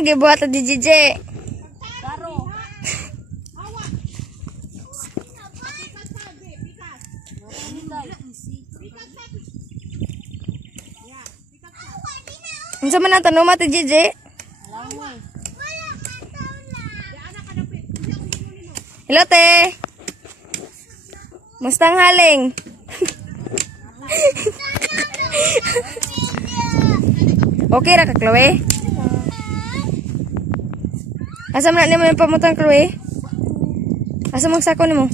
magibuhat di Jije. Unsa man ang tanong mati Jije? Hello te. Mustang haling. Okay ra ka Chloe? Asa man nimo yung pamutang Chloe? Asa magsako nimo?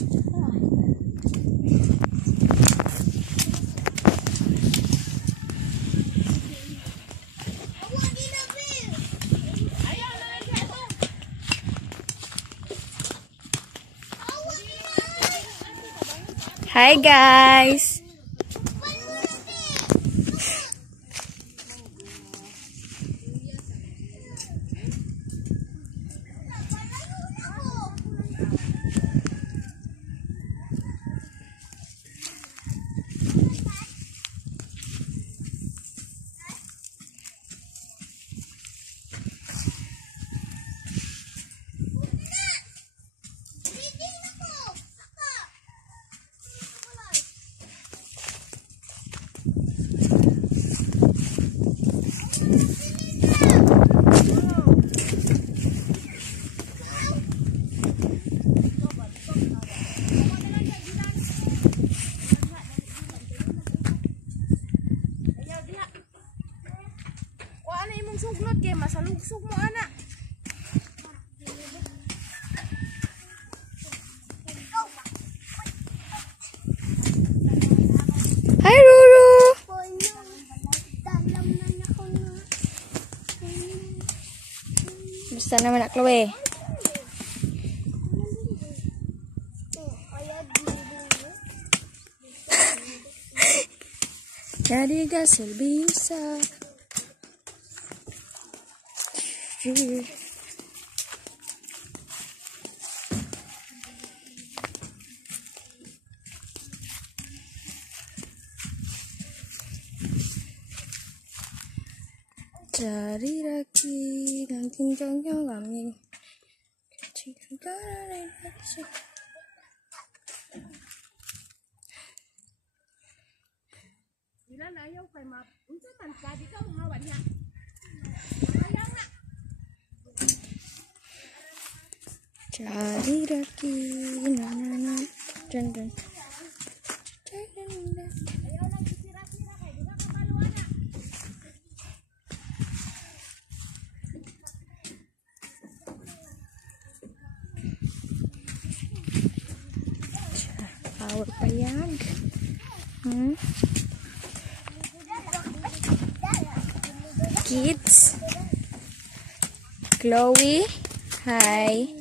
Hi guys. Suglot kay masalugsog mo ana. Hi Ruru. Basta naman nak Chloe. Jadi gasel bisa. Cari lagi dan tinggalnya kami. Bila na ayaw kay map, unsa man kadi ka mawan niya. Cari lagi, na dan. Awak payag. Kids. Chloe. Hi.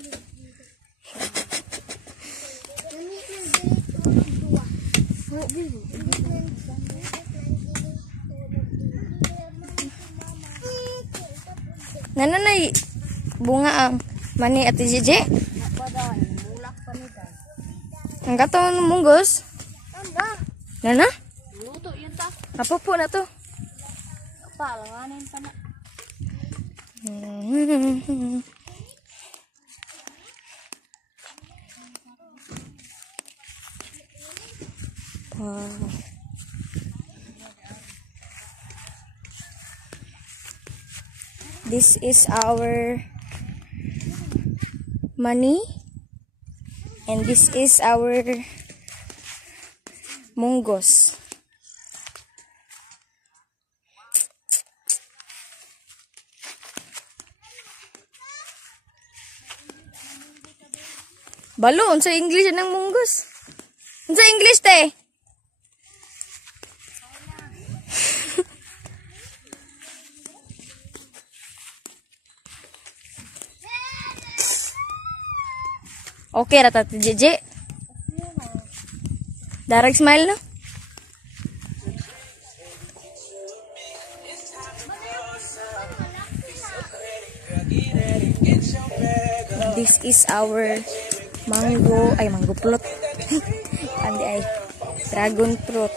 Nanay bunga ang mani at Jije. Ang katon munggos. Nana? Luto yun ta. Apa po na to? Palanganin pa na. Wow. This is our money and this is our munggos. Balon sa English ng munggos. Sa English te. Okay ra tati Jije. Darag smile na. This is our mango, ay mango fruit. Andi ay dragon fruit.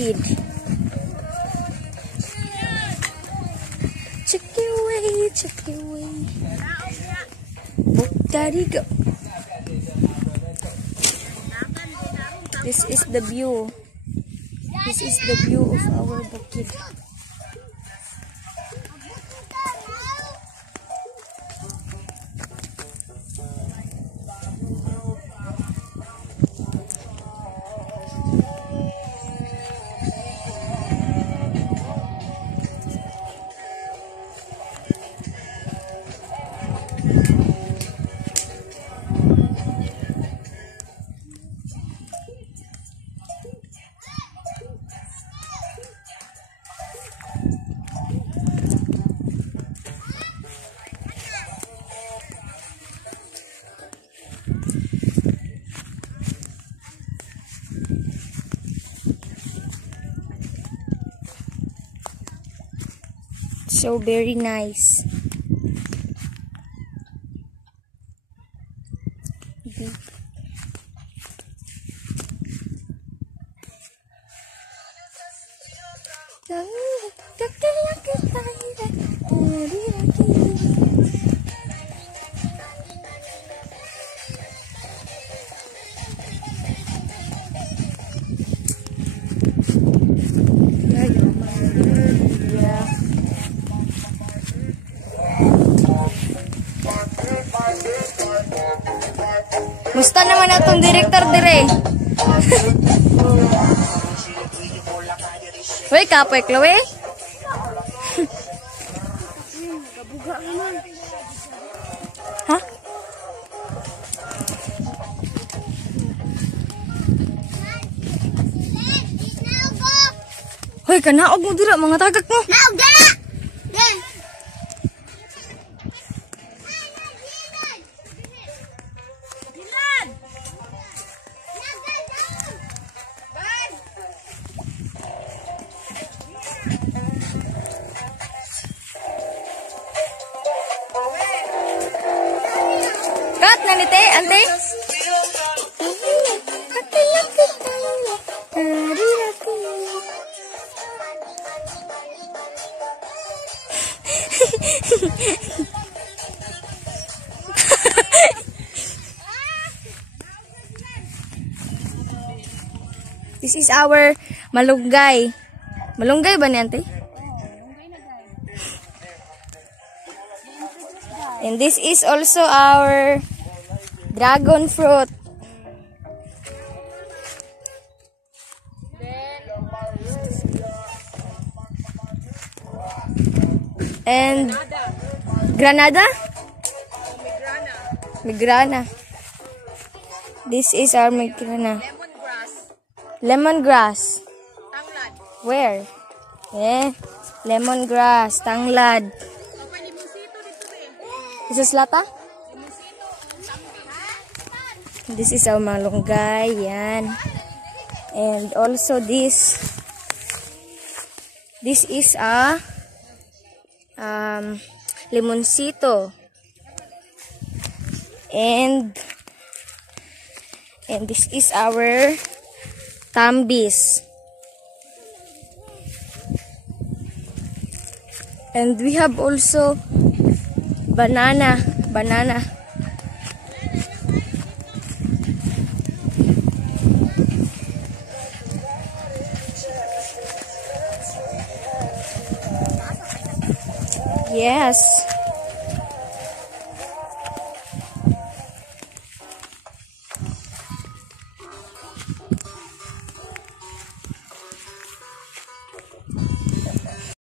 Bukid. Check it away, check it away. Bukarigo. This is the view. This is the view of our bukid. So very nice. Musta naman atong director dire? Hoy, kapoy, Chloe? Ha? Hoy, kanaog mo dira, mga tagak mo. Naog dira! Kat, nanite, ante? This is our malunggay. Malunggay ba ni ante? And this is also our dragon fruit. And Granada? Migrana. This is our migrana. Lemongrass. Tanglad. Where? Yeah. Lemongrass. Tanglad. This is lata? This is our malunggay. Yan. And also this. This is a limoncito. And this is our tambis. And we have also banana. Yes.